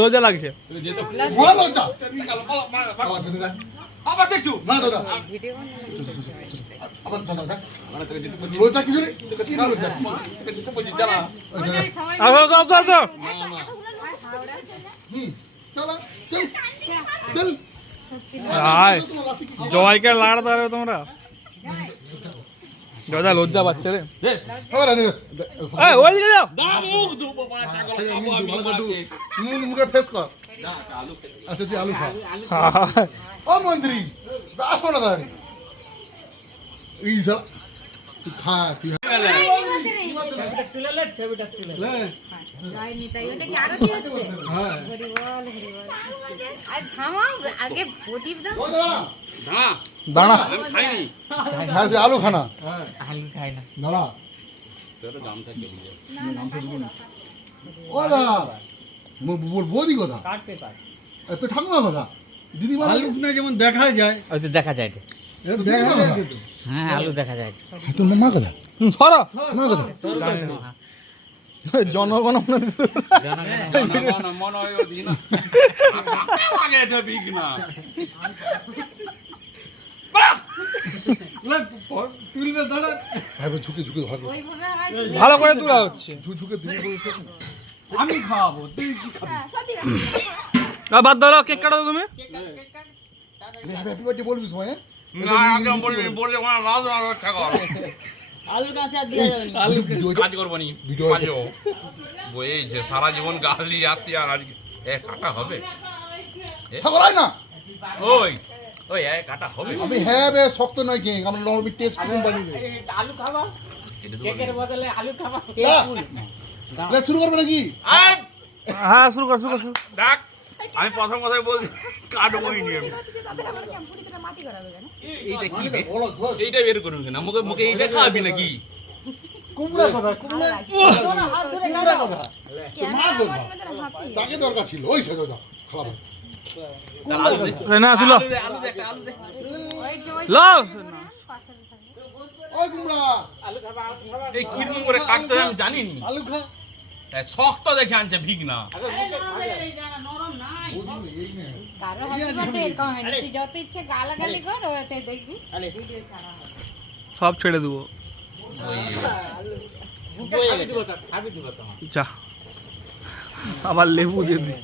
লজ্জা লাগছে। আবার দেখছো জবাইকে লাড়তে পারবে তোমরা? দাদা লজ্জা পাচ্ছে রে। ওইদিকে যাও। মুখে ফেস কর। আচ্ছা তুই আলু খা। ও মন্ত্রী আসো না দাঁড়ি এই তুই খা তুই দাঁড়া হ্যাঁ তুই আলু খানা আলু খাই না দাঁড়া ও দাদা বৌদি কথা তো ঠাকুমা কথা দিদি আলু না যেমন দেখা যায় ওই তো দেখা যায় দেখা যায় হ্যাঁ আলু দেখা যায় তোর মা কথা সরো মা কথা জনগণ মন হয় দিন আগে এটা বিগ না ঝুঁকে ঝুঁকে ভালো করে তোলা হচ্ছে। ঝুঁকে দিদি বলছে আমি খাওয়াবো তুই কি খাবি বাদ দাও, কেক কাটো তুমি। হ্যাপি বার্থডে বলবি সময় না আগে বলবি বললে ওনা লাল লাল ঠাকুর আলু কাছে আর দিয়া যাবে না আলু কাজ করবো নি ভিডিও বই যে সারা জীবন গালি আসছি আর আজকে কাটা হবে সাগরাই না ওই ওই কাটা হবে আমি হ্যাঁ বে শক্ত নয় কি আমরা নরমি টেস্ট করুন বানিয়ে আলু খাবা কেকের বদলে আলু খাবা লে শুরু করবে নাকি হ্যাঁ শুরু কর শুরু কর। দেখ আমি প্রথম কথাই বলছি কাটবই নি আমি এইটা কি রে? এইটা বের করুন না মুখে মুখে এইটা খাবি নাকি কুমড়া কথা কুমড়া কথা মা কথা তাকে দরকার ছিল ওই সাজা দাও খারাপ না শুলো আলু দে আলু দে লো ওই কুমড়া এই কিরকম করে কাটতে হয় আমি জানি নি আলু খা শক্ত দেখে আনছে ভিগ না কারো হাতে বাটে এরকম হয় না, তুই যত ইচ্ছে গালাগালি কর ওতে দেখবি ভিডিও ছাড়া হবে। সব ছেড়ে দেবো। যা আবার লেবু দিয়ে দি।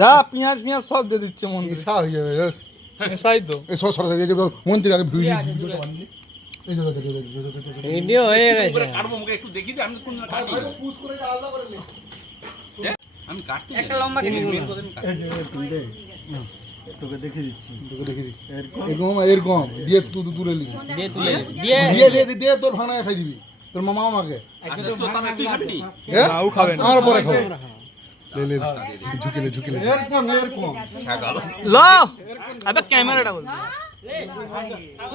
যা পেঁয়াজ পেঁয়াজ সব দিয়ে দিচ্ছে মন্দির। ঈশা হয়ে যাবে এসাই তো এই সর মন্দির আগে ভিড় ভিডিও হয়ে গেছে করে কাটবো মুখে একটু দেখি দে আমি কোন কাটি আমি কাটতে একটা লম্বা কেটে দিবি তোকে দেখে দিচ্ছি এরকম এরকম দিয়ে তুলে নিবি দিয়ে তুলে দিয়ে দিয়ে তোর ভাঙায় খাই দিবি তোর মামা আমাকে আচ্ছা তো তবে তুই খাবি নি হ্যাঁ ও খাবে না। আমার পরে খাবো লে ঝুঁকিলে এরকম ছাগল লো আবে ক্যামেরাটা বল।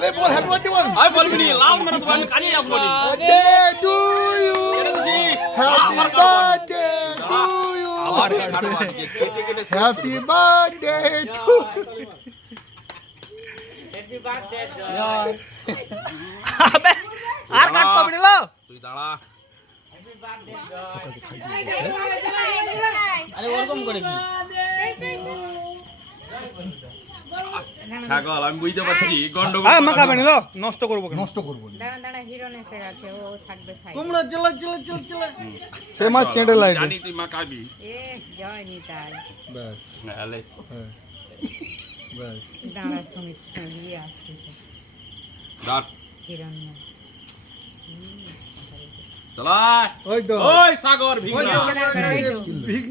লে বল হ্যাপি বার্থডে বল আমি বলবি নি লাউড মেরে তো আমি কাজে যাব বলি বার্থডে টু ইউ এটা দিছি হ্যাপি বার্থডে টু ইউ আবার কাটবো আজকে কেটে কেটে happy birthday to happy birthday আবে আর কাট পাবি না লো। তুই দাঁড়া আরে ওরকম করে কি ছাগল আমি বুঝতে পারছি গন্ডগোল আরে মা খাবে না লো, নষ্ট করবো কেন? নষ্ট করব না দাঁড়া দাঁড়া হিরো এসে গেছে, ও থাকবে সাইড। তোমরা চলে সে মা চেঁড়ে লাইট। জানি তুই মা খাবি এ জয় নিতাই। বাস নালে বাস দাঁড়া সুমিত ইয়ে আসছে দাঁড় হিরণ্য। চলা ওই তো ওই সাগর ভিগনা এই তো। ভিগ